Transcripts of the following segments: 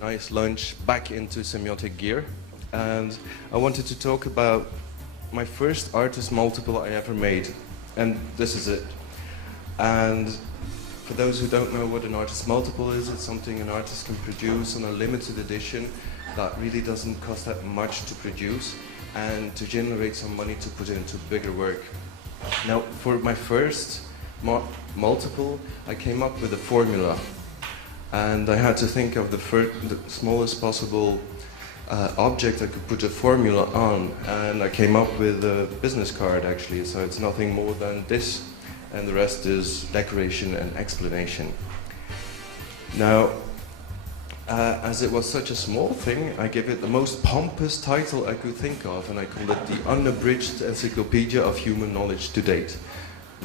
nice lunch back into semiotic gear, and I wanted to talk about my first artist multiple I ever made, and this is it. And for those who don't know what an artist multiple is, it's something an artist can produce on a limited edition that really doesn't cost that much to produce and to generate some money to put into bigger work. Now, for my first multiple, I came up with a formula, and I had to think of the smallest possible object I could put a formula on, and I came up with a business card actually, so it's nothing more than this, and the rest is decoration and explanation. Now, as it was such a small thing, I gave it the most pompous title I could think of, and I called it the Unabridged Encyclopaedia of Human Knowledge to Date,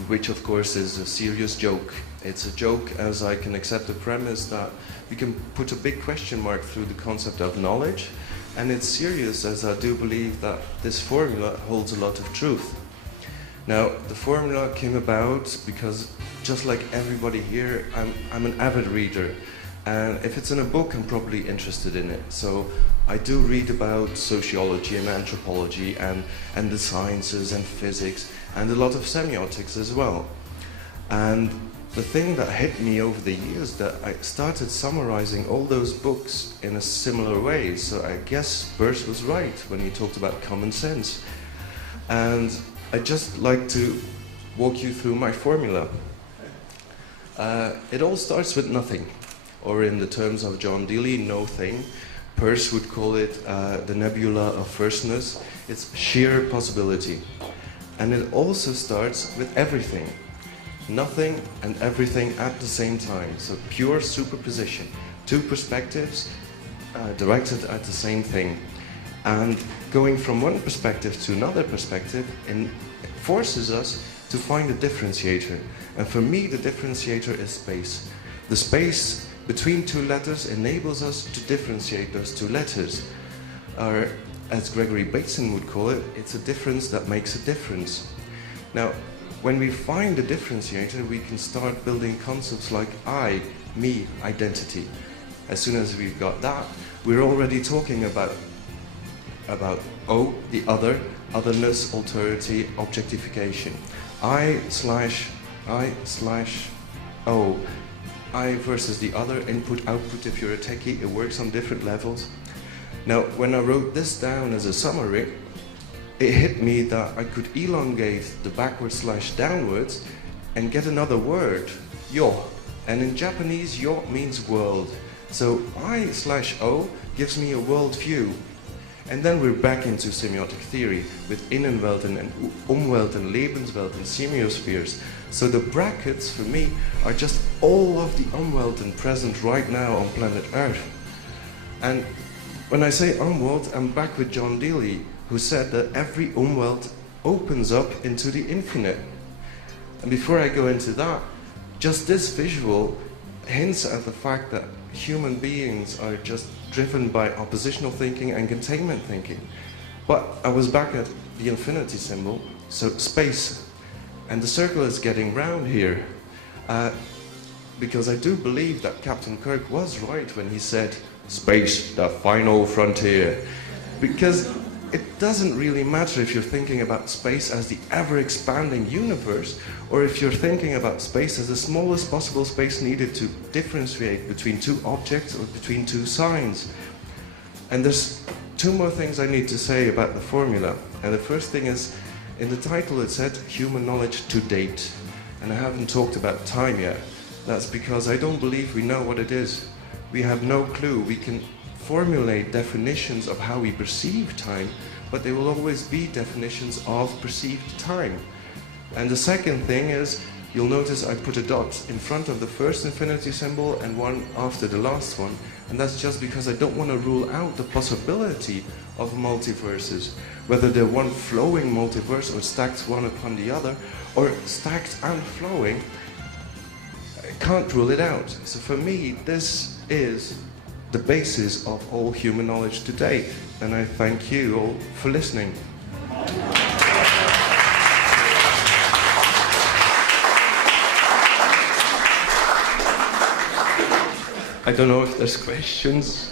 which of course is a serious joke. It's a joke as I can accept the premise that we can put a big question mark through the concept of knowledge, and it's serious as I do believe that this formula holds a lot of truth. Now, the formula came about because, just like everybody here, I'm an avid reader. And if it's in a book, I'm probably interested in it. So I do read about sociology and anthropology and the sciences and physics and a lot of semiotics as well. And the thing that hit me over the years that I started summarizing all those books in a similar way. So I guess Bert was right when he talked about common sense. And I'd just like to walk you through my formula. It all starts with nothing. Or in the terms of John Dewey, no thing. Peirce would call it the nebula of firstness. It's sheer possibility. And it also starts with everything. Nothing and everything at the same time. So pure superposition. Two perspectives directed at the same thing. And going from one perspective to another perspective it forces us to find a differentiator. And for me, the differentiator is space. The space between two letters enables us to differentiate those two letters. Or, as Gregory Bateson would call it, it's a difference that makes a difference. Now, when we find a differentiator, we can start building concepts like I, me, identity. As soon as we've got that, we're already talking about O, the other, otherness, alterity, objectification. I slash O. I versus the other, input, output. If you're a techie, it works on different levels. Now, when I wrote this down as a summary, it hit me that I could elongate the backwards slash downwards and get another word, yo. And in Japanese, yo means world. So I slash O gives me a world view. And then we're back into semiotic theory with Innenwelten and Umwelten, Lebenswelten, semiospheres. So the brackets for me are just all of the Umwelten present right now on planet Earth. And when I say Umwelt, I'm back with John Dewey, who said that every Umwelt opens up into the infinite. And before I go into that, just this visual hints at the fact that human beings are just driven by oppositional thinking and containment thinking. But I was back at the infinity symbol, so space. And the circle is getting round here. Because I do believe that Captain Kirk was right when he said, space, the final frontier. Because it doesn't really matter if you're thinking about space as the ever-expanding universe, or if you're thinking about space as the smallest possible space needed to differentiate between two objects or between two signs. And there's two more things I need to say about the formula. And the first thing is, in the title it said human knowledge to date. And I haven't talked about time yet. That's because I don't believe we know what it is. We have no clue. We can formulate definitions of how we perceive time, but they will always be definitions of perceived time. And the second thing is, you'll notice I put a dot in front of the first infinity symbol and one after the last one, and that's just because I don't want to rule out the possibility of multiverses, whether they're one flowing multiverse or stacked one upon the other, or stacked and flowing. I can't rule it out. So for me, this is the basis of all human knowledge to date, and I thank you all for listening. I don't know if there's questions.